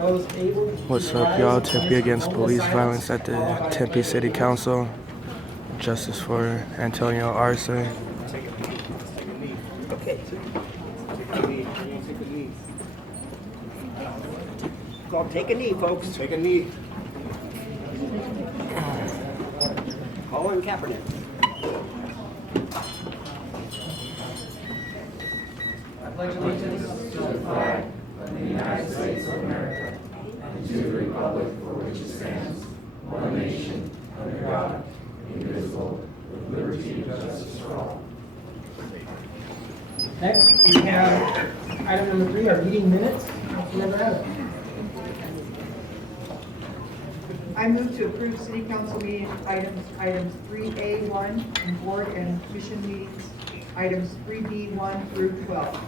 Those able to What's up, rise y'all? and Tempe place against a moment of police silence, violence at the followed by a Tempe pledge City of Council. Justice for Antonio Arce. Okay. Take a knee. Take a knee. Go take a knee, folks. Take a knee. Colin Kaepernick. I pledge allegiance to the flag of the United States of America and to the republic for which it stands, one nation, under God, indivisible, with liberty and justice for all. Next, we have item number 3, our meeting minutes. Councilmember Adams. I move to approve city council meeting items 3A1 and board and commission meetings, items 3B1 through 12.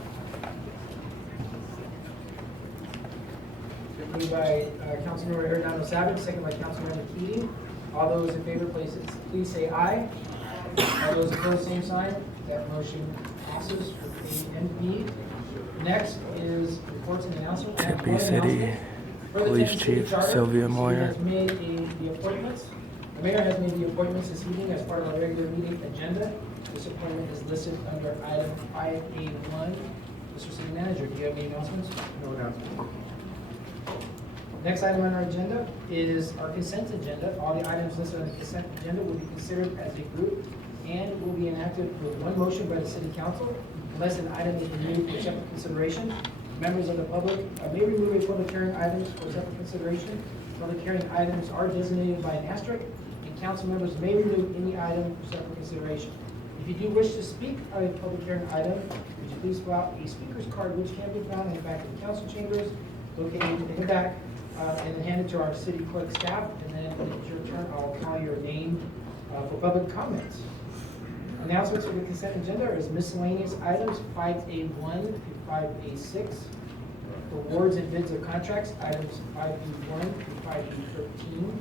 Moved by Councilmember Arredondo Savage, second by Councilmember Keating. All those in favor, please say aye. All those opposed, same sign. That motion passes for A and B. Next is reports and announcements. Tempe City Police Chief Sylvia Moyer. Has made the appointments. The mayor has made the appointments this evening as part of our regular meeting agenda. This appointment is listed under item 5A1. Mr. City Manager, do you have any announcements? No announcement. Next item on our agenda is our consent agenda. All the items listed on the consent agenda will be considered as a group and will be enacted with one motion by the city council unless an item is removed for separate consideration. Members of the public may remove a public hearing items for separate consideration. Public hearing items are designated by an asterisk, and council members may remove any item for separate consideration. If you do wish to speak on a public hearing item, would you please fill out a speaker's card which can be found in the back of the council chambers, located in the back, and then hand it to our city clerk staff, and then when it's your turn, I'll call your name for public comments. Announcements for the consent agenda is miscellaneous items 5A1 through 5A6. Awards and bids of contracts, items 5B1 through 5B13.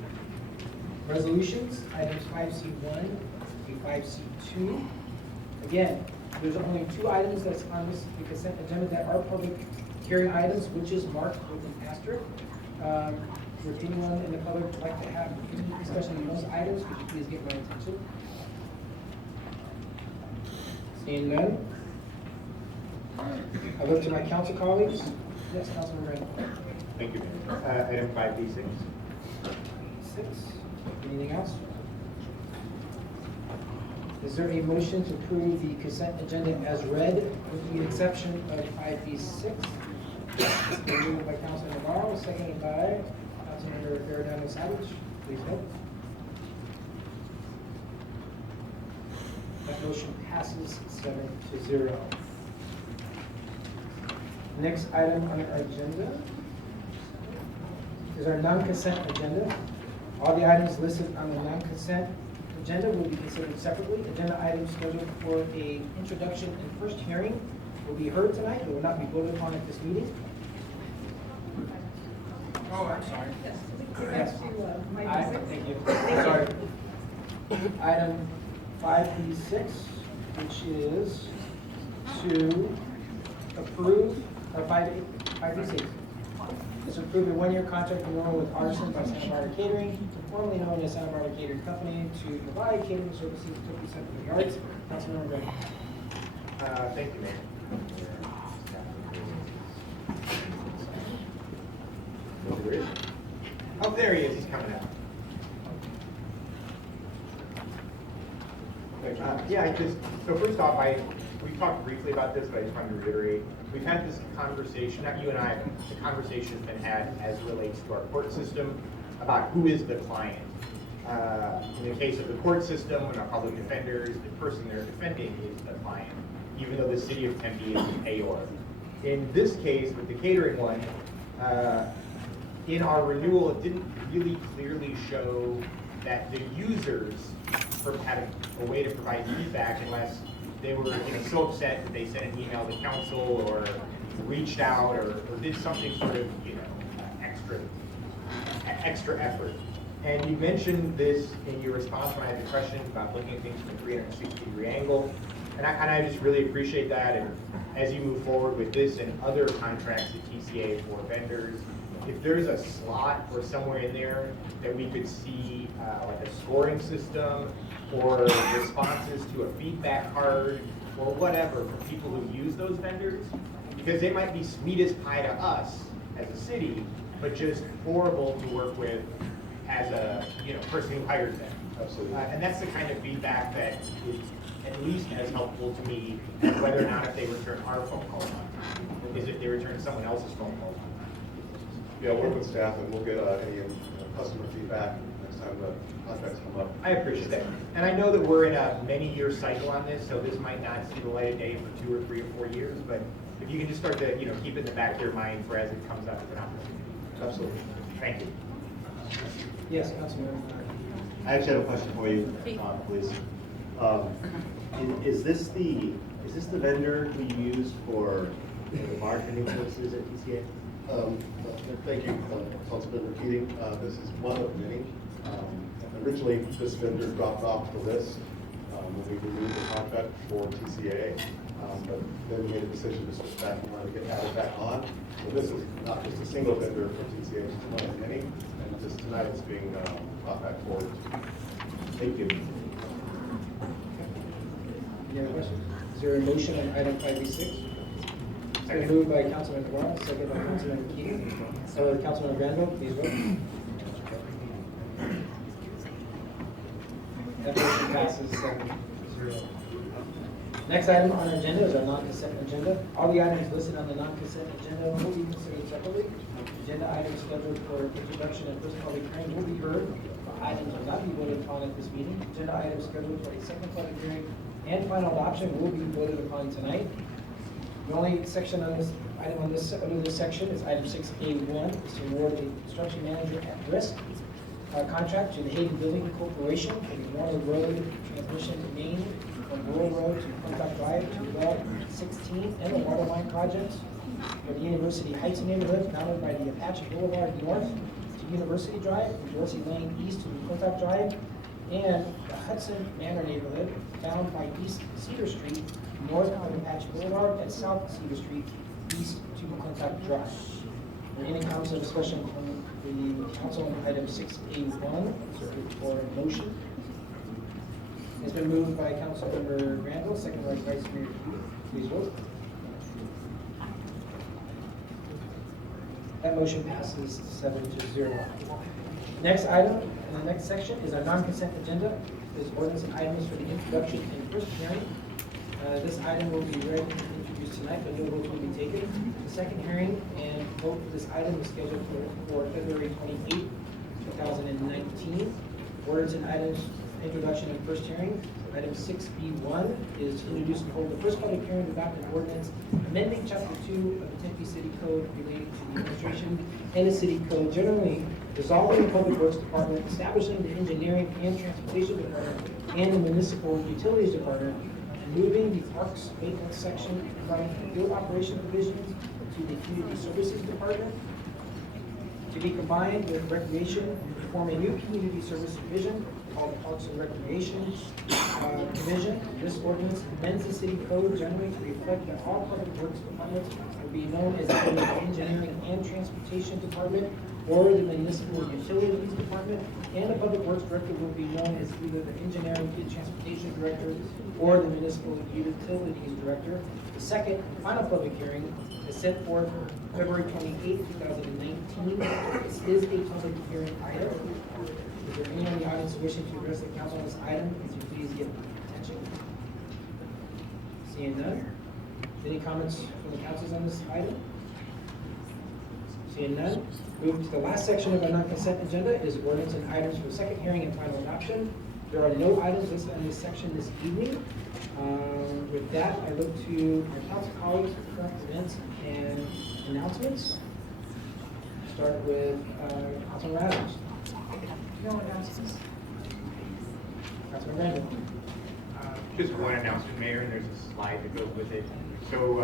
Resolutions, items 5C1 through 5C2. Again, there's only 2 items that's on the consent agenda that are public hearing items, which is marked with an asterisk. Would anyone in the public like to have any discussion on those items? Could you please get my attention? Seeing none. I look to my council colleagues. Yes, Councilman Randall. Thank you, Mayor. Item 5B6. 6. Anything else? Is there a motion to approve the consent agenda as read with the exception of 5B6? It's been moved by Councilman Navarro, seconded by Councilmember Arredondo Savage. Please vote. That motion passes 7-0. Next item on our agenda is our non-consent agenda. All the items listed on the non-consent agenda will be considered separately. Agenda items scheduled for an introduction and first hearing will be heard tonight, but will not be voted upon at this meeting. Oh, I'm sorry. Yes. Thank you. Sorry. Item 5B6, which is to approve, 5B6. Is to approve a 1-year contract renewal with Arson by Santa Barbara Catering, formerly known as Santa Barbara Catering Company, to provide catering services to the Center for the Arts. Councilmember Gray. Thank you, Mayor. Oh, there he is. He's coming out. So first off, we talked briefly about this, but I just wanted to reiterate. We've had this conversation, not you and I, but the conversation has been had as it relates to our court system about who is the client. In the case of the court system, when our public defenders, the person they're defending is the client, even though the city of Tempe is the payor. In this case, with the catering one, in our renewal, it didn't really clearly show that the users had a way to provide feedback unless they were so upset that they sent an email to council or reached out or did something sort of extra effort. And you mentioned this in your response when I had the question about looking at things from a 360-degree angle. And I just really appreciate that. And as you move forward with this and other contracts at TCA for vendors, if there's a slot or somewhere in there that we could see like a scoring system or responses to a feedback card or whatever for people who use those vendors, because they might be sweet as pie to us as a city, but just horrible to work with as a person who hires them. Absolutely. And that's the kind of feedback that is at least as helpful to me as whether or not if they return our phone calls on, is if they return someone else's phone calls on. Yeah, work with staff and we'll get any customer feedback next time the contracts come up. I appreciate that. And I know that we're in a many-year cycle on this, so this might not see the light of day for 2 or 3 or 4 years, but if you can just start to, keep it in the back of your mind for as it comes up as an opportunity. Absolutely. Thank you. Yes, Councilman. I actually have a question for you, please. Is this the vendor who you use for the bartending services at TCA? Thank you, Councilman repeating. This is one of many. Originally, this vendor dropped off the list when we removed the contract for TCA, but then we made a decision to switch back and wanted to get added back on. So this is not just a single vendor for TCA, it's one of many, and just tonight it's being brought back forward. Thank you. Any other questions? Is there a motion on item 5B6? It's been moved by Councilman Guar, second by Councilman Keenan. So Councilman Randall, please vote. That motion passes 7-0. Next item on our agenda is our non-consent agenda. All the items listed on the non-consent agenda will be considered separately. Agenda items scheduled for introduction and first public hearing will be heard. Items will not be voted upon at this meeting. Agenda items scheduled for a second public hearing and final adoption will be voted upon tonight. The only section on this item under this section is item 6A1, is to award the construction manager at risk contract to the Hayden Building Corporation for the Warner Road transmission main from Rural Road to Quintock Drive to Well 16 and the water line projects for the University Heights neighborhood, bounded by the Apache Boulevard North to University Drive, and Dorsey Lane East to Quintock Drive, and the Hudson Manor neighborhood, bound by East Cedar Street, north of Apache Boulevard, and South Cedar Street, east to Quintock Drive. Are there any comments or discussion from the council on item 6A1 for a motion? It's been moved by Councilmember Randall, second by Vice Mayor Hughes. Please vote. That motion passes 7-0. Next item in the next section is our non-consent agenda. Is ordinance and items for the introduction and first hearing. This item will be read and introduced tonight, but no votes will be taken. The second hearing and vote for this item is scheduled for February 28, 2019. Ordinance and items, introduction and first hearing. Item 6B1 is to introduce and hold the first public hearing to adopt an ordinance amending Chapter 2 of the Tempe City Code relating to the administration and the city code generally, dissolving the Public Works Department, establishing the Engineering and Transportation Department and the Municipal Utilities Department, and moving the Parks Maintenance Section from the Field Operation Division to the Community Services Department, to be combined with Recreation to form a new Community Service Division called the Parks and Recreation Division. This ordinance amends the city code generally to reflect that all public works departments will be known as either the Engineering and Transportation Department or the Municipal Utilities Department, and the Public Works Director will be known as either the Engineering and Transportation Director or the Municipal Utilities Director. The second and final public hearing is set for February 28, 2019. This is a public hearing item. Is there anyone in the audience wishing to address the council on this item? Could you please give attention? Seeing none. Any comments from the councils on this item? Seeing none. Moving to the last section of our non-consent agenda is ordinance and items for second hearing and final adoption. There are no items listed on this section this evening. With that, I look to my council colleagues for current events and announcements. Start with Councilman Adams. No announcements. Councilman Randall. Just one announcement, Mayor, and there's a slide that goes with it. So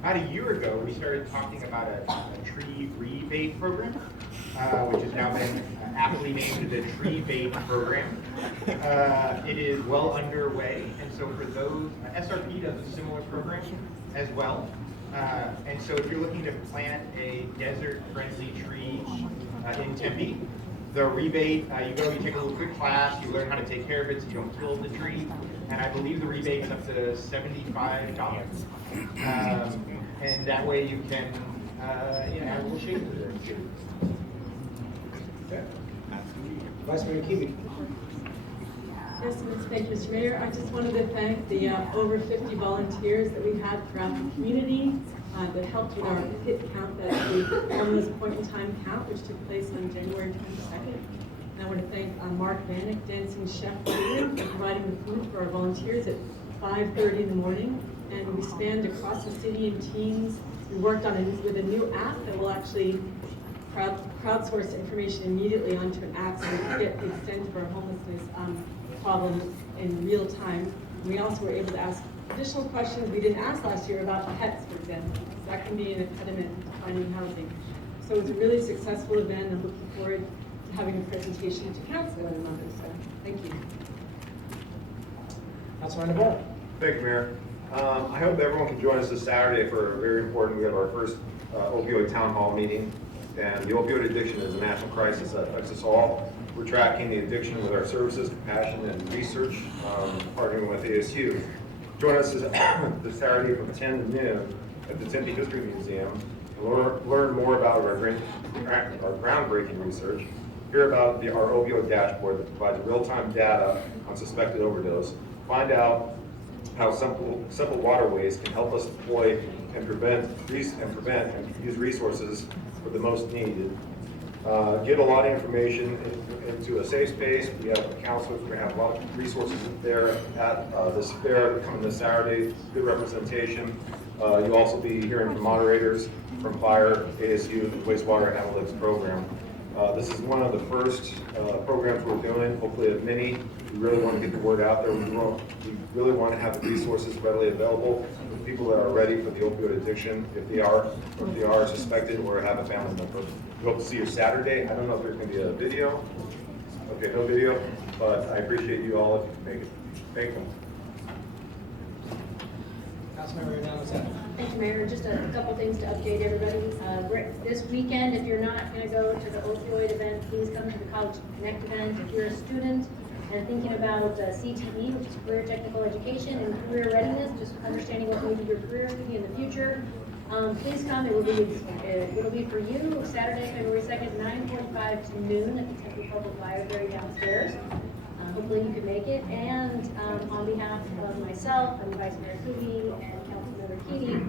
about a year ago, we started talking about a tree rebate program, which has now been aptly named the Tree Bait Program. It is well underway, and so for those, SRP does a similar program as well. And so if you're looking to plant a desert-friendly tree in Tempe, the rebate, you take a little quick class, you learn how to take care of it so you don't kill the tree, and I believe the rebate is up to $75. And that way you can, add a little shade to it. Okay. Vice Mayor Keeley. Yes, thank you, Mr. Mayor. I just wanted to thank the over 50 volunteers that we've had throughout the community that helped with our hit count, that we almost point-in-time count, which took place on January 22nd. And I want to thank Mark Vanek, Dancing Chef, for providing the food for our volunteers at 5:30 in the morning. And we spanned across the city in teams. We worked on with a new app that will actually crowdsource information immediately onto an app so we can get the extent of our homelessness problem in real time. We also were able to ask additional questions we didn't ask last year about pets, for example. That can be an impediment to finding housing. So it was a really successful event. I'm looking forward to having a presentation to council in a month or so. Thank you. Councilman DeBoer. Thank you, Mayor. I hope everyone can join us this Saturday for a very important, we have our first opioid town hall meeting. And the opioid addiction is a national crisis that affects us all. We're tracking the addiction with our services, compassion, and research, partnering with ASU. Join us this Saturday from 10 to noon at the Tempe History Museum and learn more about our groundbreaking research. Hear about our opioid dashboard that provides real-time data on suspected overdose. Find out how simple waterways can help us deploy and prevent and use resources for the most needed. Get a lot of information into a safe space. We have counselors, we're going to have a lot of resources there at this fair coming this Saturday, good representation. You'll also be hearing from moderators from Fire, ASU, the Wastewater Analytics Program. This is one of the first programs we're doing, hopefully of many. We really want to get the word out there. We really want to have the resources readily available for people that are ready for the opioid addiction, if they are suspected or have a family member. We hope to see you Saturday. I don't know if there's going to be a video. Okay, no video, but I appreciate you all if you can make it. Thank you. Councilmember Hernandez. Thank you, Mayor. Just a couple things to update everybody. This weekend, if you're not going to go to the opioid event, please come to the College Connect event. If you're a student and thinking about CTE, which is Career Technical Education, and career readiness, just understanding what maybe your career is going to be in the future, please come. It'll be for you Saturday, February 2nd, 9:45 to noon at the Tempe Public Library downstairs. Hopefully you can make it. And on behalf of myself and Vice Mayor Keeley and Councilmember Keating,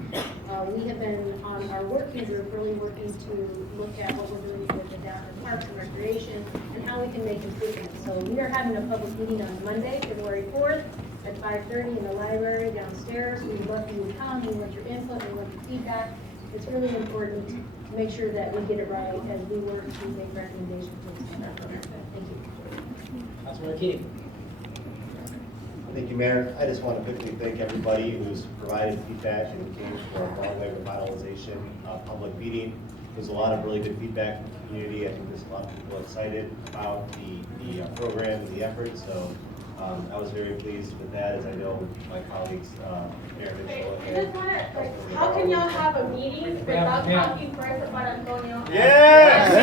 we have been on our working group really working to look at what we're doing with the downtown parks and recreation and how we can make improvements. So we are having a public meeting on Monday, February 4th at 5:30 in the library downstairs. We'd love for you to come. We want your input. We want your feedback. It's really important to make sure that we get it right as we work to make recommendations to extend our program. Thank you. Councilmember Keating. Thank you, Mayor. I just want to quickly thank everybody who's provided feedback and came to our Broadway revitalization public meeting. There's a lot of really good feedback from the community. I think there's a lot of people excited about the program and the effort. So I was very pleased with that, as I know my colleagues, Mayor Mitchell. How can y'all have a meeting without talking first about Antonio? Yes!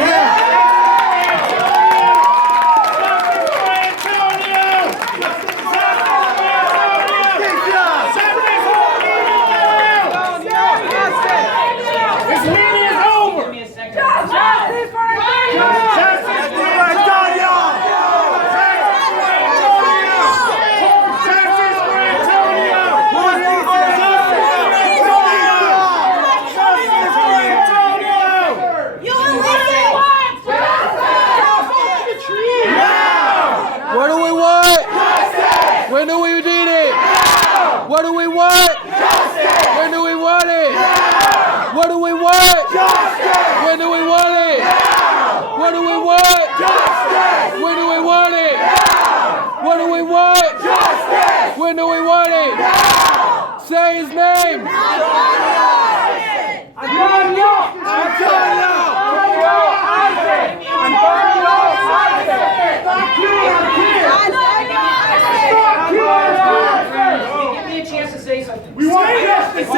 What do we want? When do we need it? What do we want? When do we want it? What do we want? When do we want it? What do we want? When do we want it? What do we want? When do we want it? Say his name. Give me a chance to say something. We want justice!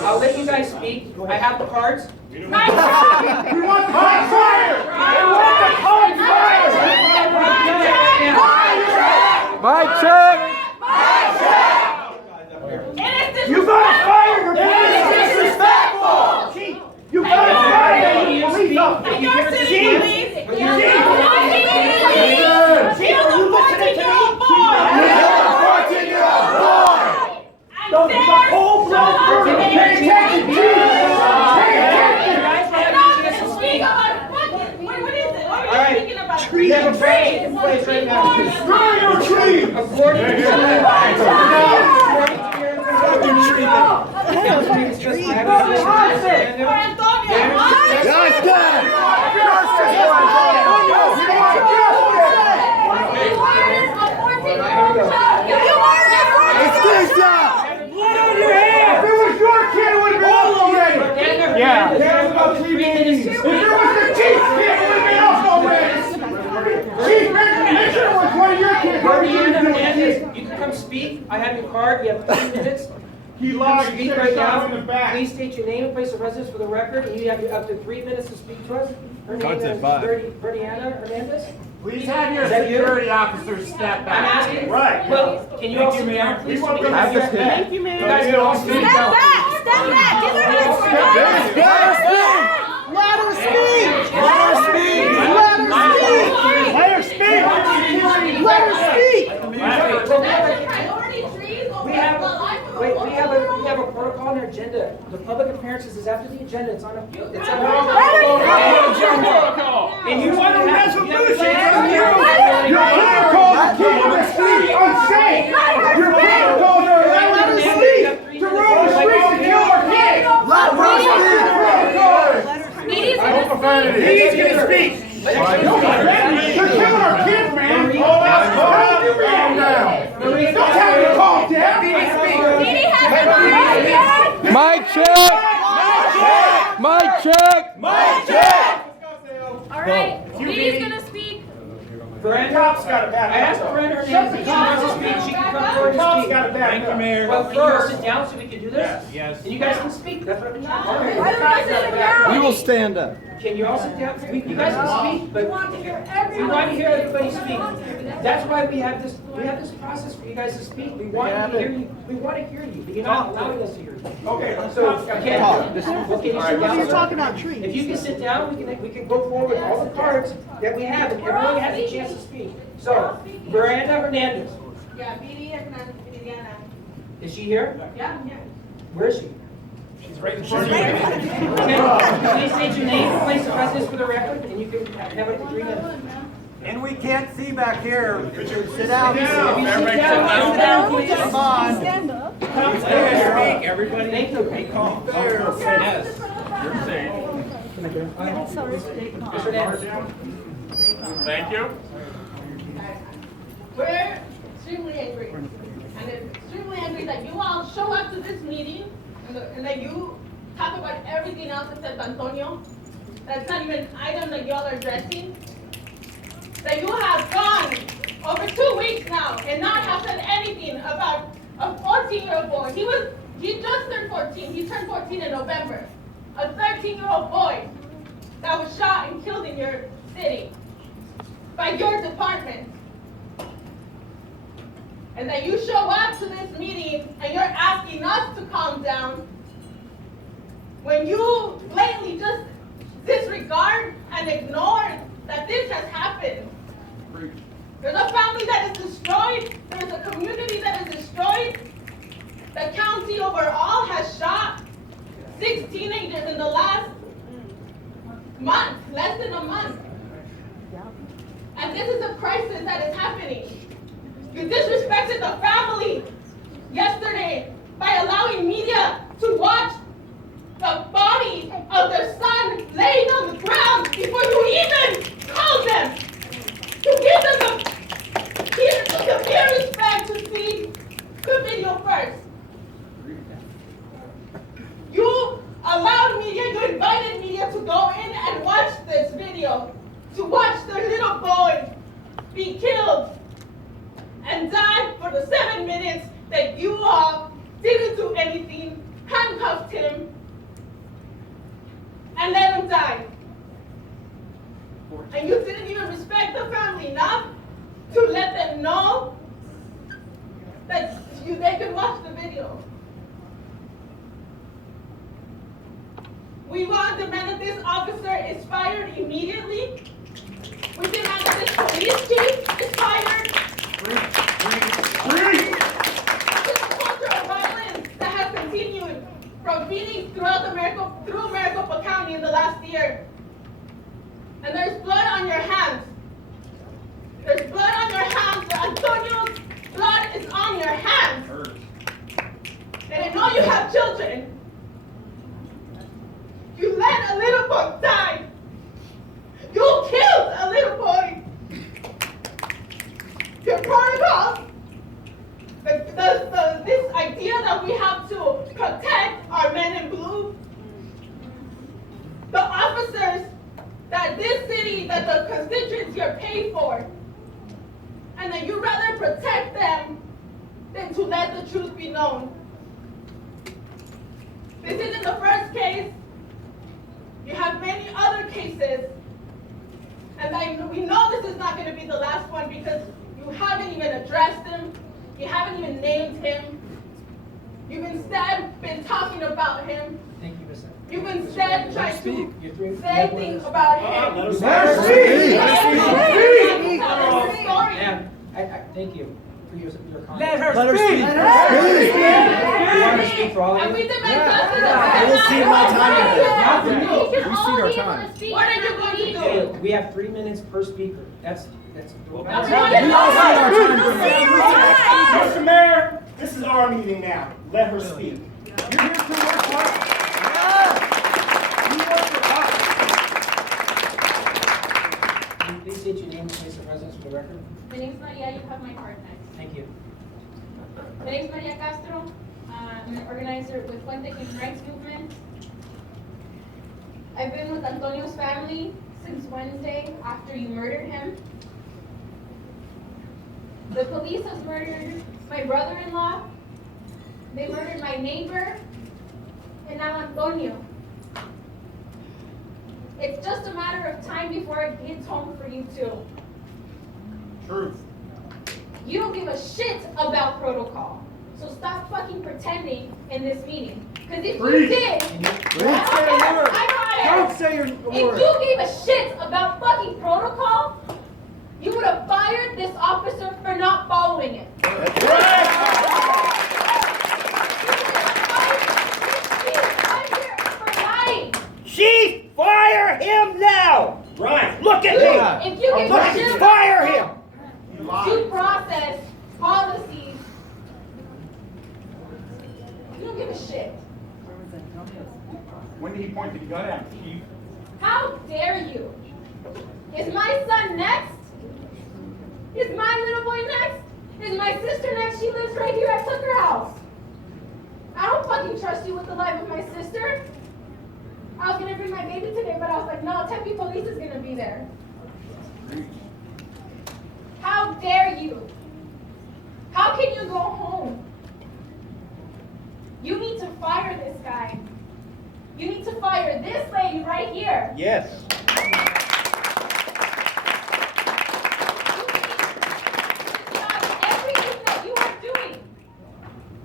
I'll let you guys speak. I have the cards. We want Todd fired! Mic check. You gotta fire your police! It's disrespectful! Chief, you gotta fire your police officer! And you're sitting, please. Chief, You're the 14-year-old boy. The whole blood murder! Pay attention, Chief! Pay attention! What is it? What are you speaking about? We have a break in place right now. Destroy your tree! According to If it was your kid, it would have been up already! Yeah. If it was the chief's kid, it would have been up already! Chief, make sure it was one of your kids! What are you doing? You can come speak. I have your card. You have 3 minutes. He You lied, can he speak said right shot him in now. the back. Please state your name and place of residence for the record, and you have up to 3 minutes to speak to us. Her name is Bertiana Hernandez. Please have your Is that you? security officers step I'm back. asking. Right. Well, can you all sit down, please? We want so we them can to have step your back. back. You guys can all speak. Step back. Give her a We have a protocol on our agenda. The public appearances is after the agenda. It's on a. It's on And you want a resolution? Your protocols are keeping the streets unsafe! Your protocols are allowing the police to roam the streets and kill our kids! He's gonna speak! They're killing our kids, man! How do you react now? Don't have me calm down! Mic check. Mic check. Mic check. All right, Dee gonna speak. Brenda, Cop's got a bad I asked Brenda Hernandez if she wants to speak. She can come forward and Cop's speak. got a bad Well, can you all sit down so we can do this? Yes. And you guys can speak. That's what I'm trying to Why don't I sit down? We will stand up. Can you all sit down? You guys can speak, but we want to hear everybody speak. That's why we have this process for you guys to speak. We want to hear you. We want to hear you, but you're not allowing us to hear you. Okay, So, okay, well, can you sit down? You're talking about trees. If you can sit down, we can go forward with all the cards that we have, and everyone has a chance to speak. So, Miranda Hernandez, Yeah, Viri Hernandez, Viridiana. is she here? Yeah, yeah. Where is she? She's right in front of you. Okay, please state your name and place of residence for the record, and you can have it for 3 minutes. And we can't see back here. Sit down. If you sit down, please. Come on. Stand up. Everybody. Thank you. Be calm. Yes. Mr. Hernandez. Thank you. We're extremely angry. And it's extremely angry that you all show up to this meeting and that you talk about everything else except Antonio. That's not even an item that y'all are addressing. That you have gone over 2 weeks now and not have said anything about a 14-year-old boy. He just turned 14. He turned 14 in November. A 13-year-old boy that was shot and killed in your city by your department. And that you show up to this meeting and you're asking us to calm down when you blatantly just disregard and ignore that this has happened. There's a family that is destroyed. There's a community that is destroyed. The county overall has shot 6 teenagers in the last month, less than a month. And this is a crisis that is happening. You disrespected the family yesterday by allowing media to watch the body of their son laying on the ground before you even called them to give them the mere respect to admits that you all didn't do anything, handcuffed him, and let him die. And you didn't even respect the family enough to let them know that they could watch the video. We want to demand that this officer is fired immediately. We demand that this police chief is fired. This culture of violence that has continued from Phoenix through Maricopa County in the last year. And there's blood on your hands. There's blood on your hands. Antonio's blood is on your hands. And I know you have children. You let a little boy die. You killed a little boy. Your protocols, this idea that we have to protect our men in blue, the officers that this city, that the constituents you're paid for, and that you rather protect them than to let the truth be known. This isn't the first case. You have many other cases. And we know this is not going to be the last one because you haven't even addressed him. You haven't even named him. You've instead been talking about him. Thank you, Ms. You've instead tried to say things about him. Let her speak. Sorry. Ma'am, I thank you for your comment. Let her speak. You want to speak for all of And you? we demand justice. I will cede my time to this. We should all be able to speak. What are you going to do? We have 3 minutes per speaker. That's That's Mr. Mayor, this is our meeting now. Let her speak. You're here to work for us. You work for us. Can you please state your name and place of residence for the record? My name's Maria, you have my card next. Thank you. My name's Maria Castro. I'm an organizer with Fuente Human Rights Movement. I've been with Antonio's family since Wednesday after you murdered him. The police has murdered my brother-in-law. They murdered my neighbor, and now Antonio. It's just a matter of time before it hits home for you too. Truth. You don't give a shit about protocol. So stop fucking pretending in this meeting. Because if you did, Don't say your if word. you gave a shit about fucking protocol, you would have fired this officer for not following it. Chief, fire him now! Right. Look at me! If you give a shit about Fire him! due process, policies, you don't give a shit. When did he point the gun at me, Chief? How dare you? Is my son next? Is my little boy next? Is my sister next? She lives right here at Tucker House. I don't fucking trust you with the life of my sister. I was gonna bring my baby today, but I was like, no, Tempe police is gonna be there. How dare you? How can you go home? You need to fire this guy. You need to fire this lady right here. Yes. Everything that you are doing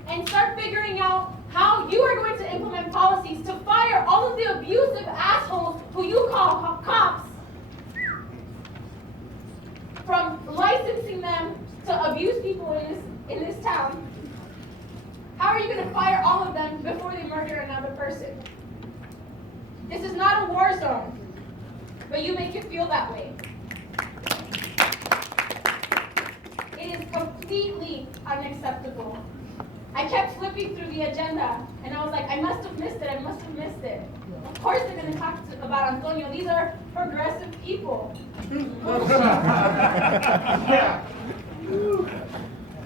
and start figuring out how you are going to implement policies to fire all of the abusive assholes who you call cops, from licensing them to abuse people in this town. How are you going to fire all of them before they murder another person? This is not a war zone, but you make it feel that way. It is completely unacceptable. I kept flipping through the agenda, and I was like, I must have missed it. Of course they're going to talk about Antonio. These are progressive people.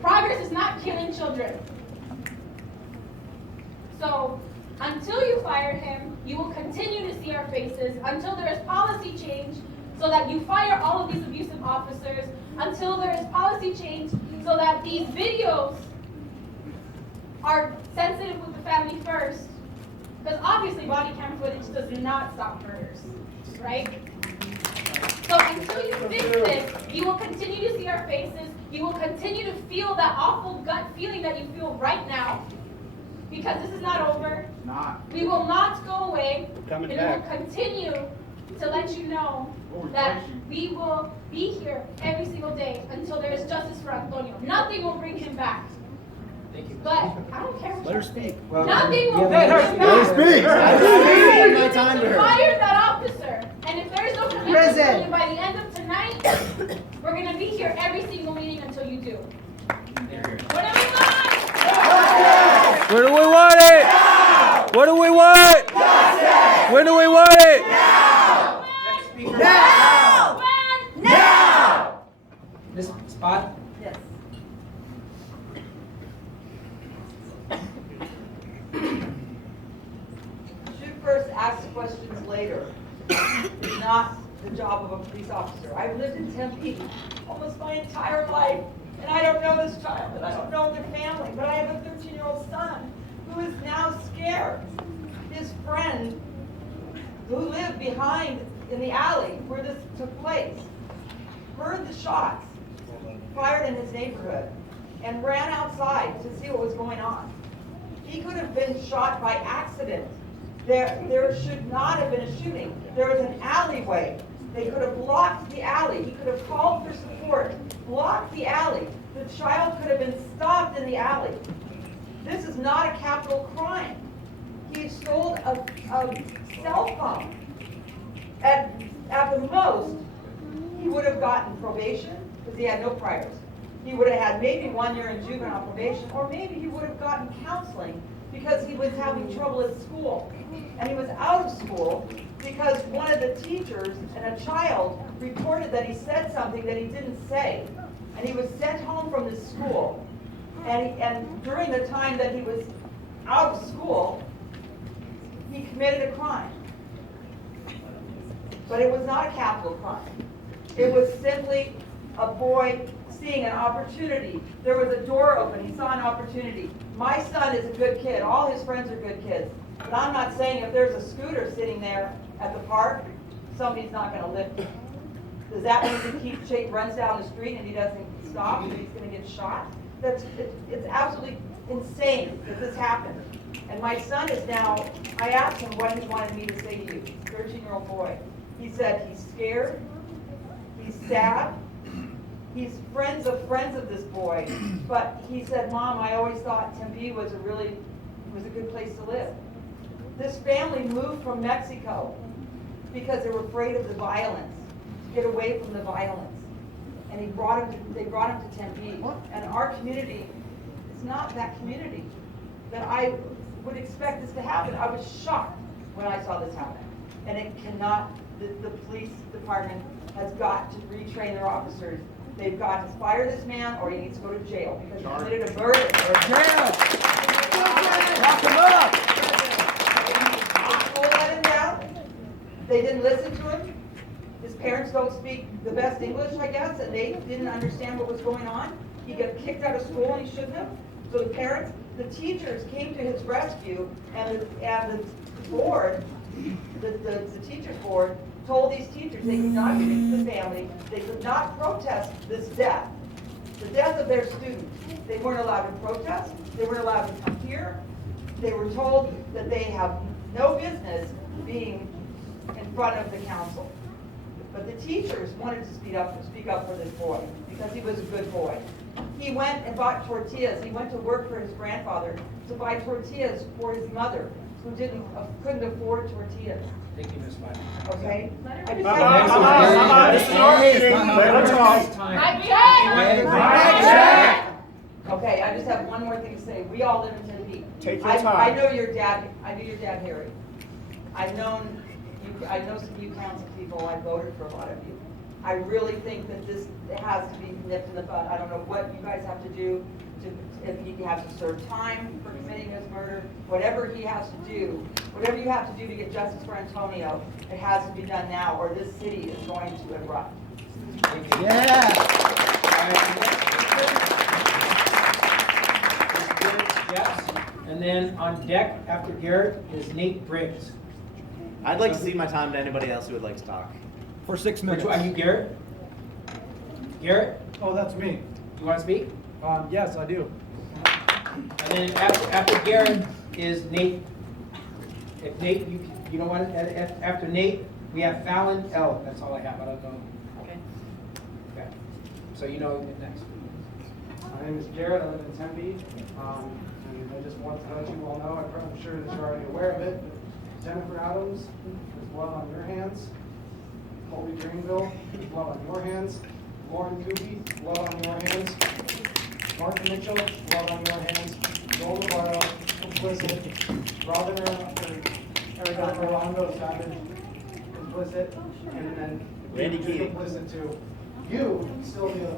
Progress is not killing children. So, until you fire him, you will continue to see our faces until there is policy change so that you fire all of these abusive officers, until there is policy change so that these videos are sensitive with the family first. Because obviously body cam footage does not stop murders, right? So until you fix this, you will continue to see our faces. You will continue to feel that awful gut feeling that you feel right now. Because this is not over. We will not go away. Coming and back. we will continue to let you know that we will be here every single day until there is justice for Antonio. Nothing will bring him back. Thank you. But I don't care what Let her you speak. say. Nothing will Let bring her him back. speak. My time to her. Fire that officer. And if there is no commitment by the end of tonight, we're going to be here every single meeting until you do. What do we want? Where do we want it? What do we want? Justice! When do we want it? Now! When? Now! Ms. Spot? Yes. Shoot first, ask questions later. It's not the job of a police officer. I've lived in Tempe almost my entire life, and I don't know this child, and I don't know their family, but I have a 13-year-old son who is now scared. His friend, who lived behind in the alley where this took place, heard the shots fired in his neighborhood and ran outside to see what was going on. He could have been shot by accident. There should not have been a shooting. There was an alleyway. They could have blocked the alley. He could have called for support, blocked the alley. The child could have been stopped in the alley. This is not a capital crime. He stole a cell phone. At the most, he would have gotten probation because he had no priors. He would have had maybe 1 year in juvenile probation, or maybe he would have gotten counseling because he was having trouble at school. And he was out of school because one of the teachers and a child reported that he said something that he didn't say. And he was sent home from this school. And during the time that he was out of school, he committed a crime. But it was not a capital crime. It was simply a boy seeing an opportunity. There was a door open. He saw an opportunity. My son is a good kid. All his friends are good kids. But I'm not saying if there's a scooter sitting there at the park, somebody's not going to lift it. Does that mean he runs down the street and he doesn't stop and he's going to get shot? It's absolutely insane that this happened. And my son is now, I asked him what he wanted me to say to you. 13-year-old boy. He said he's scared, he's sad, he's friends of this boy. But he said, Mom, I always thought Tempe was a good place to live. This family moved from Mexico because they were afraid of the violence, to get away from the violence. And they brought him to Tempe. And our community is not that community that I would expect this to happen. I was shocked when I saw this happen. And it cannot, the police department has got to retrain their officers. They've got to fire this man or he needs to go to jail because he committed a murder. Jail! Lock him up! The school let him down. They didn't listen to him. His parents don't speak the best English, I guess, and they didn't understand what was going on. He got kicked out of school and he shouldn't have. So the parents, the teachers came to his rescue, and the board, the teachers board, told these teachers they could not speak to the family, they could not protest this death, the death of their student. They weren't allowed to protest, they weren't allowed to come here. They were told that they have no business being in front of the council. But the teachers wanted to speak up for this boy because he was a good boy. He went and bought tortillas. He went to work for his grandfather to buy tortillas for his mother, who couldn't afford tortillas. Thank you, Ms. Spot. Okay? This is our meeting. Let her talk. Okay, I just have one more thing to say. We all live in Tempe. Take your I time. know your dad. I knew your dad, Harry. I know some of you council people. I voted for a lot of you. I really think that this has to be nipped in the bud. I don't know what you guys have to do. If he has to serve time for committing his murder, whatever he has to do, whatever you have to do to get justice for Antonio, it has to be done now, or this city is going to erupt. Yeah. All right, steps. And then on deck after Garrett is Nate Briggs. I'd like to cede my time to anybody else who would like to talk. For 6 Which minutes. one, are you Garrett? Garrett, Oh, that's me. you want to speak? Yes, I do. And then after Garrett is Nate. If Nate, you don't want it, after Nate, we have Fallon L. That's all I have, I don't know. Okay. Okay, so you know next. My name is Jared, I live in Tempe. And I just want to let you all know, I'm sure that you're already aware of it, but Jennifer Adams is blood on your hands. Colby Greenville, blood on your hands. Lauren Kuby, blood on your hands. Mark Mitchell, blood on your hands. Joel Navarro, complicit. Robin Orlando, Savage, complicit. And then Randy you're Keating. complicit too. You, Sylvia,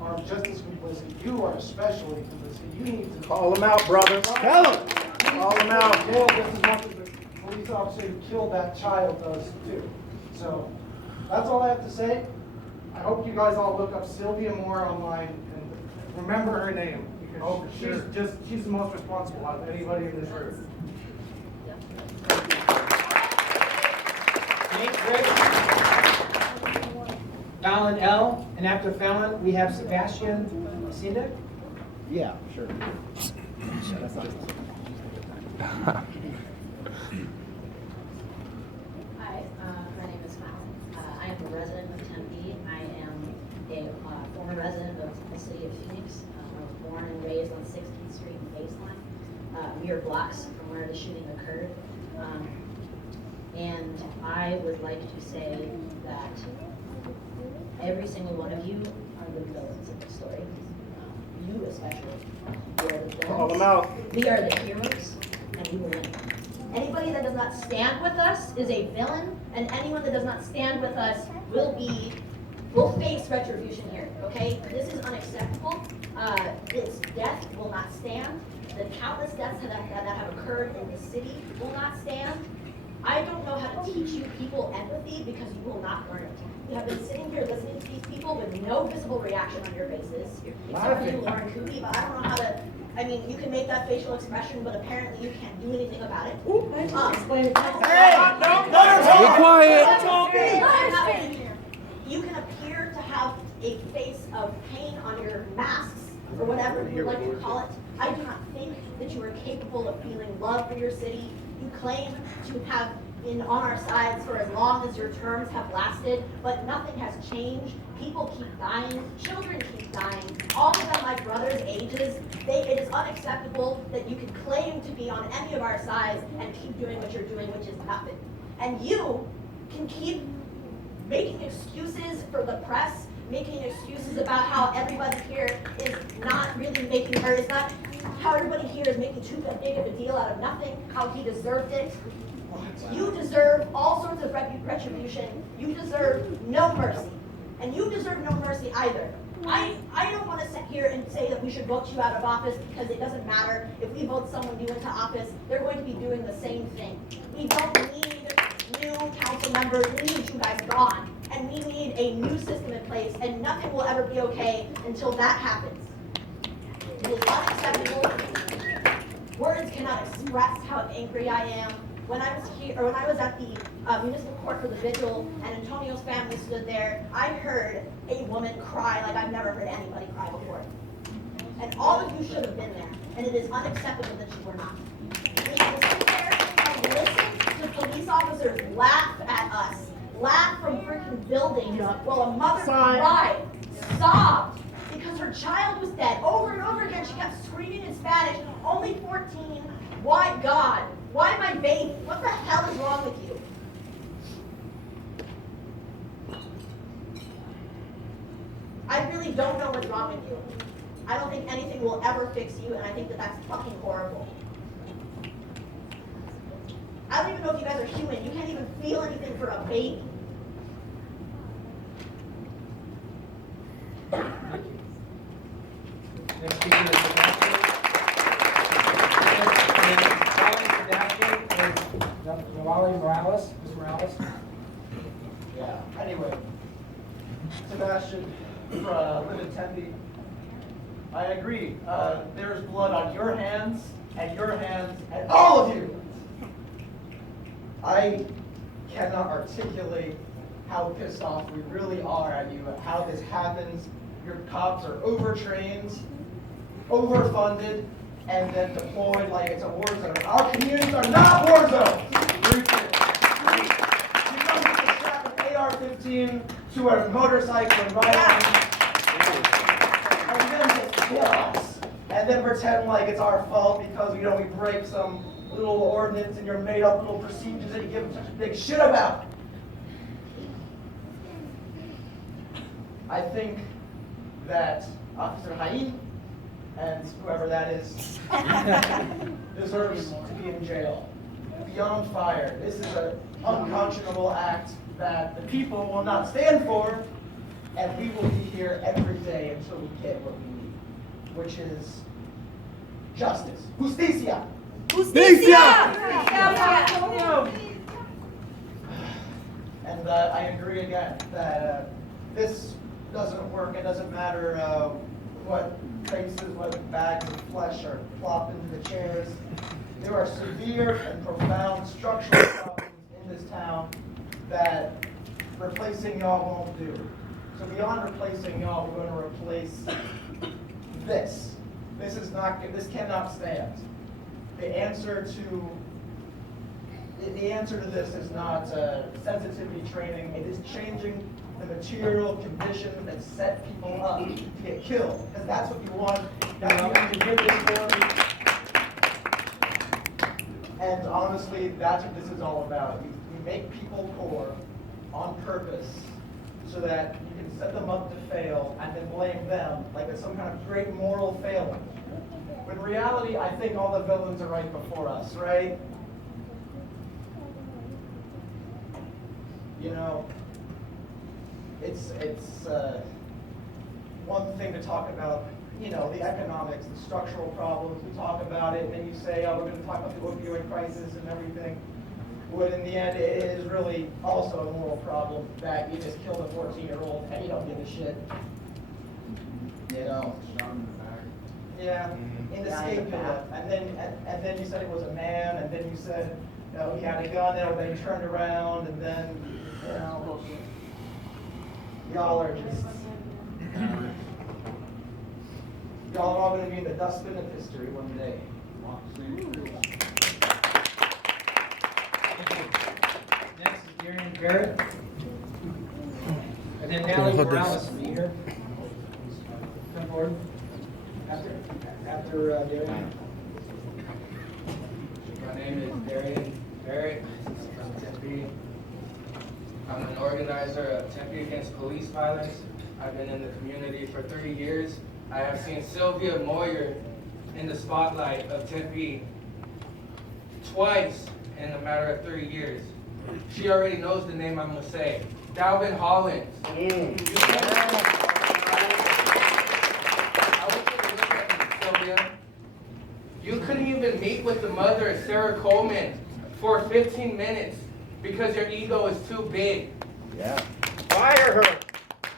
are just as complicit. You are especially complicit. You need to Call them out, brother. Tell them. Call them out. jail just as much as the police officer who killed that child does too. So that's all I have to say. I hope you guys all look up Sylvia Moore online and remember her name because she's the most responsible out of anybody in this room. Nate Briggs, Fallon L. And after Fallon, we have Sebastian Cinda. Yeah, sure. Hi, my name is Fallon. I am a resident of Tempe. I am a former resident of the city of Phoenix. I was born and raised on 16th Street and Baseline, mere blocks from where the shooting occurred. And I would like to say that every single one of you are the villains of the story. You especially. You are the villains. Call them out. We are the heroes, and we will win. Anybody that does not stand with us is a villain, and anyone that does not stand with us will face retribution here, okay? This is unacceptable. This death will not stand. The countless deaths that have occurred in the city will not stand. I don't know how to teach you people empathy because you will not learn it. You have been sitting here listening to these people with no visible reaction on your faces. Except for you, Lauren Kuby, but I don't know how to, I mean, you can make that facial expression, but apparently you can't do anything about it. Be quiet. You can appear to have a face of pain on your masks, or whatever you would like to call it. I do not think that you are capable of feeling love for your city. You claim to have been on our sides for as long as your terms have lasted, but nothing has changed. People keep dying, children keep dying, all of them my brother's ages. It is unacceptable that you can claim to be on any of our sides and keep doing what you're doing, which is nothing. And you can keep making excuses for the press, making excuses about how everybody here is not really making, or is not, how everybody here is making too big of a deal out of nothing, how he deserved it. You deserve all sorts of retribution. You deserve no mercy. And you deserve no mercy either. I don't want to sit here and say that we should vote you out of office because it doesn't matter. If we vote someone new into office, they're going to be doing the same thing. We don't need new council members. We need you guys gone. And we need a new system in place, and nothing will ever be okay until that happens. It is unacceptable. Words cannot express how angry I am. When I was here, or when I was at the municipal court for the vigil, and Antonio's family stood there, I heard a woman cry like I've never heard anybody cry before. And all of you should have been there, and it is unacceptable that you were not. We have to sit there and listen to police officers laugh at us, laugh from freaking buildings, while a mother cried, sobbed, because her child was dead. Over and over again, she kept screaming in Spanish, only 14, why God? Why my baby? What the hell is wrong with you? I really don't know what's wrong with you. I don't think anything will ever fix you, and I think that that's fucking horrible. I don't even know if you guys are human. You can't even feel anything for a baby. Next speaker is Sebastian. And following Sebastian is Nawali Morales. Ms. Morales. Yeah, anyway, Sebastian, live in Tempe. I agree. There's blood on your hands, and all of you. I cannot articulate how pissed off we really are at you, at how this happens. Your cops are overtrained, overfunded, and then deployed like it's a war zone. Our communities are not war zones. You come to strap an AR-15 to a motorcycle and ride on, and then just kill us, and then pretend like it's our fault because we break some little ordinance and your made-up little procedures that you give such a big shit about. I think that Officer Haim and whoever that is deserves to be in jail. Beyond fire. This is an unconscionable act that the people will not stand for, and we will be here every day until we get what we need, which is justice. Justicia! Justicia! And I agree again that this doesn't work. It doesn't matter what faces, what bags of flesh are plopped into the chairs. There are severe and profound structural problems in this town that replacing y'all won't do. So beyond replacing y'all, we're going to replace this. This cannot stand. The answer to this is not sensitivity training. It is changing the material conditions that set people up to get killed. Because that's what you want. That's what you did this for. And honestly, that's what this is all about. You make people poor on purpose so that you can set them up to fail and then blame them like it's some kind of great moral failing. But in reality, I think all the villains are right before us, right? You know, it's one thing to talk about, you know, the economics, the structural problems. We talk about it, and then you say, oh, we're going to talk about the opioid crisis and everything. When in the end, it is really also a moral problem that you just killed a 14-year-old and you don't give a shit. You know. Yeah, in the scapegoat. And then you said it was a man, and then you said, you know, he had a gun, and then he turned around, and then, you know, y'all are just, y'all are all going to be in the dustbin of history one day. Next is Darian Barrett. And then Natalie Morales will be here. Come forward. After Darian. My name is Darian Barrett from Tempe. I'm an organizer of Tempe Against Police Violence. I've been in the community for 3 years. I have seen Sylvia Moyer in the spotlight of Tempe twice in a matter of 3 years. She already knows the name I'm going to say. Dalvin Hollins. You couldn't even meet with the mother, Sarah Coleman, for 15 minutes because your ego is too big. Yeah. Fire her.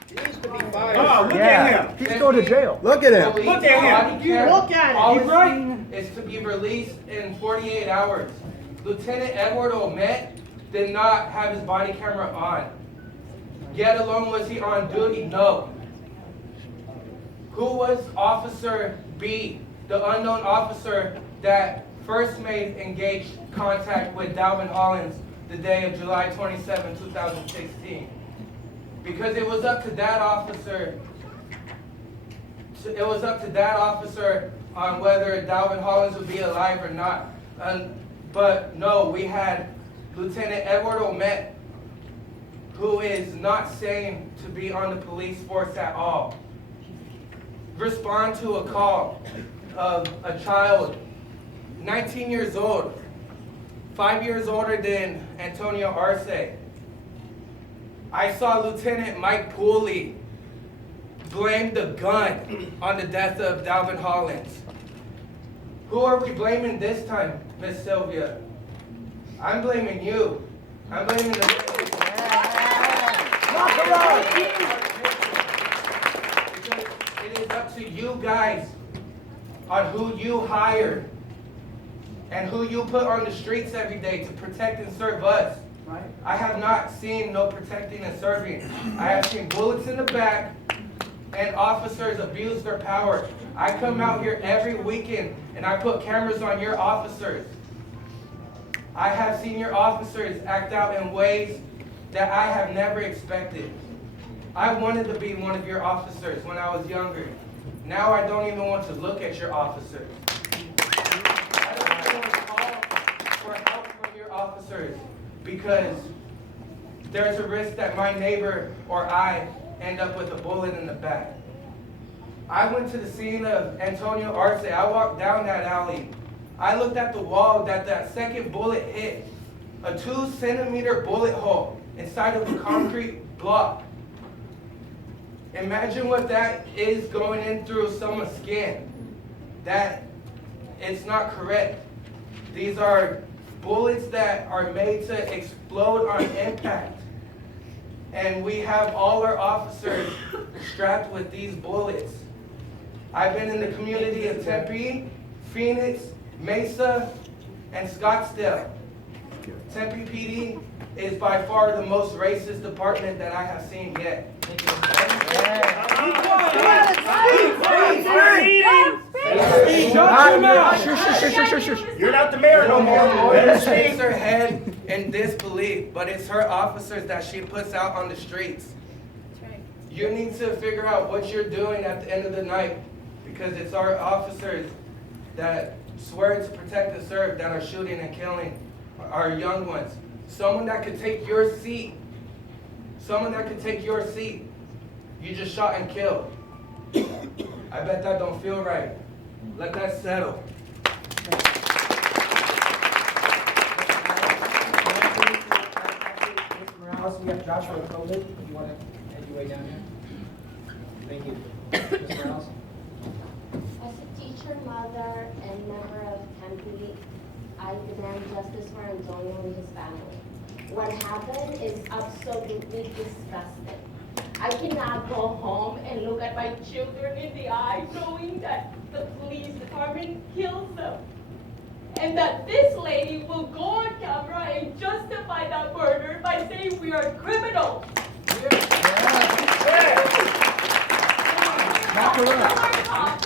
She needs to be fired. Oh, look at him. He's going to jail. Look at him. Look at him. Look at him. He's right. Is to be released in 48 hours. Lieutenant Edward Omet did not have his body camera on. Yet alone was he on duty? No. Who was Officer B, the unknown officer that first made engaged contact with Dalvin Hollins the day of July 27, 2016? Because it was up to that officer. It was up to that officer on whether Dalvin Hollins would be alive or not. But no, we had Lieutenant Edward Omet, who is not sane to be on the police force at all, respond to a call of a child, 19 years old, 5 years older than Antonio Arce. I saw Lieutenant Mike Pooley blame the gun on the death of Dalvin Hollins. Who are we blaming this time, Miss Sylvia? I'm blaming you. I'm blaming the It is up to you guys on who you hire and who you put on the streets every day to protect and serve us. Right. I have not seen no protecting and serving. I have seen bullets in the back and officers abuse their power. I come out here every weekend and I put cameras on your officers. I have seen your officers act out in ways that I have never expected. I wanted to be one of your officers when I was younger. Now I don't even want to look at your officers. I don't even want to call for help from your officers because there's a risk that my neighbor or I end up with a bullet in the back. I went to the scene of Antonio Arce. I walked down that alley. I looked at the wall that second bullet hit, a 2-centimeter bullet hole inside of the concrete block. Imagine what that is going in through someone's skin. That it's not correct. These are bullets that are made to explode on impact. And we have all our officers strapped with these bullets. I've been in the community of Tempe, Phoenix, Mesa, and Scottsdale. Tempe PD is by far the most racist department that I have seen yet. You're not the mayor no more. Lawyer shakes her head in disbelief, but it's her officers that she puts out on the streets. You need to figure out what you're doing at the end of the night, because it's our officers that swear to protect and serve that are shooting and killing our young ones. Someone that could take your seat. Someone that could take your seat. You just shot and killed. I bet that don't feel right. Let that settle. Mr. Morales, we have Joshua Coley. You want to head your way down here? Thank you. Mr. Morales? As a teacher, mother, and member of Tempe, I demand justice for Antonio and his family. What happened is absolutely disgusting. I cannot go home and look at my children in the eye knowing that the police department kills them. And that this lady will go on camera and justify that murder by saying we are criminals.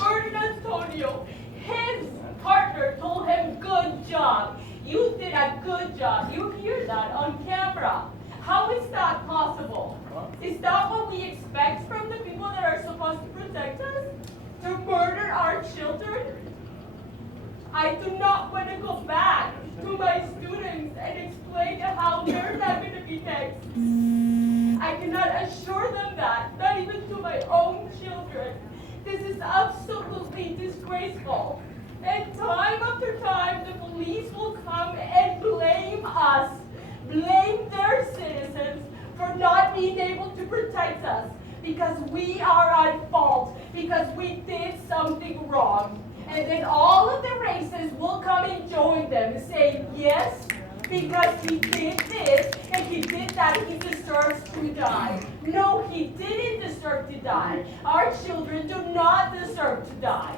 Murdered Antonio. His partner told him, good job. You did a good job. You hear that on camera. How is that possible? Is that what we expect from the people that are supposed to protect us? To murder our children? I do not want to go back to my students and explain how they're not going to be next. I cannot assure them that, not even to my own children. This is absolutely disgraceful. And time after time, the police will come and blame us, blame their citizens for not being able to protect us because we are at fault, because we did something wrong. And then all of the races will come and join them and say, yes, because he did this and he did that, he deserves to die. No, he didn't deserve to die. Our children do not deserve to die.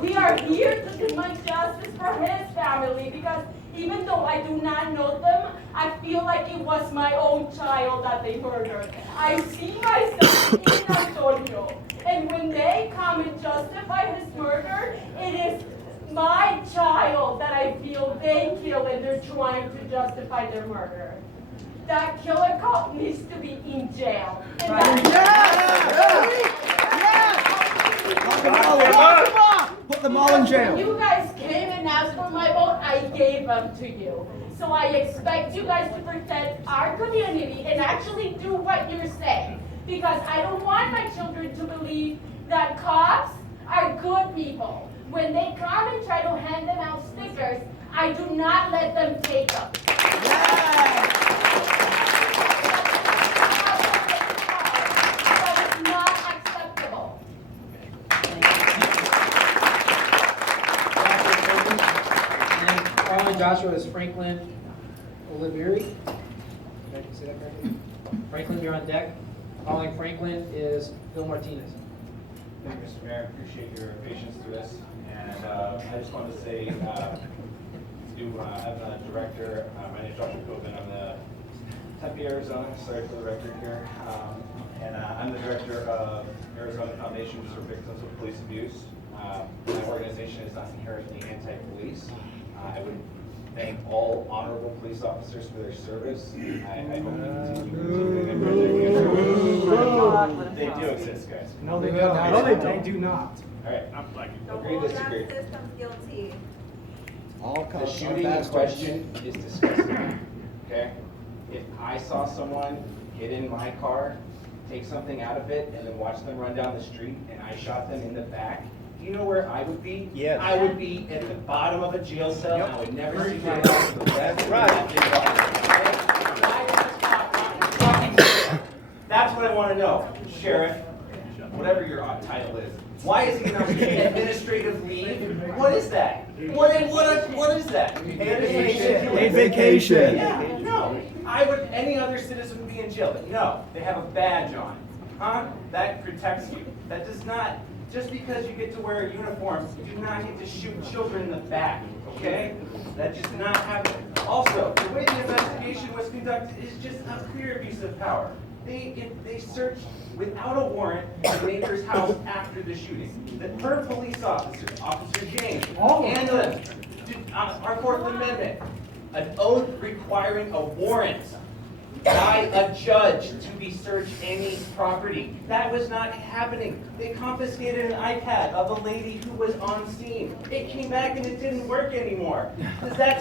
We are here to demand justice for his family because even though I do not know them, I feel like it was my own child that they murdered. I see myself in Antonio. And when they come and justify his murder, it is my child that I feel they killed and they're trying to justify their murder. That killer cop needs to be in jail. And Put them all in jail. When you guys came and asked for my vote, I gave them to you. So I expect you guys to protect our community and actually do what you're saying. Because I don't want my children to believe that cops are good people. When they come and try to hand them out stickers, I do not let them take them. That is not acceptable. And following Joshua is Franklin Oliveri. Did I say that correctly? Franklin, you're on deck. Following Franklin is Phil Martinez. Thank you, Mr. Mayor. Appreciate your patience through this. And I just wanted to say I'm the director. My name is Dr. Coben. I'm the Tempe, Arizona. Sorry for the record here. And I'm the director of Arizona Foundation for Victims of Police Abuse. My organization is not inherently anti-police. I would thank all honorable police officers for their service. I hope they continue to protect. They do exist, guys. No, they don't. No, they do not. All right, agree, disagree. system's guilty. The shooting in question is disgusting, okay? If I saw someone get in my car, take something out of it, and then watch them run down the street, and I shot them in the back, you know where I would be? Yes. I would be at the bottom of a jail cell, and I would never see my That's That's what I want to know, Sheriff, whatever your title is. Why is he not taking administrative leave? What is that? What is that? A vacation. Yeah, no. Any other citizen would be in jail, but no, they have a badge on. Huh? That protects you. That does not, just because you get to wear a uniform, you do not get to shoot children in the back, okay? That does not happen. Also, the way the investigation was conducted is just a clear abuse of power. They searched without a warrant the neighbor's house after the shooting. Per police officer, Officer James, and our Fourth Amendment, an oath requiring a warrant by a judge to be searched any property. That was not happening. They confiscated an iPad of a lady who was on scene. It came back and it didn't work anymore. What does that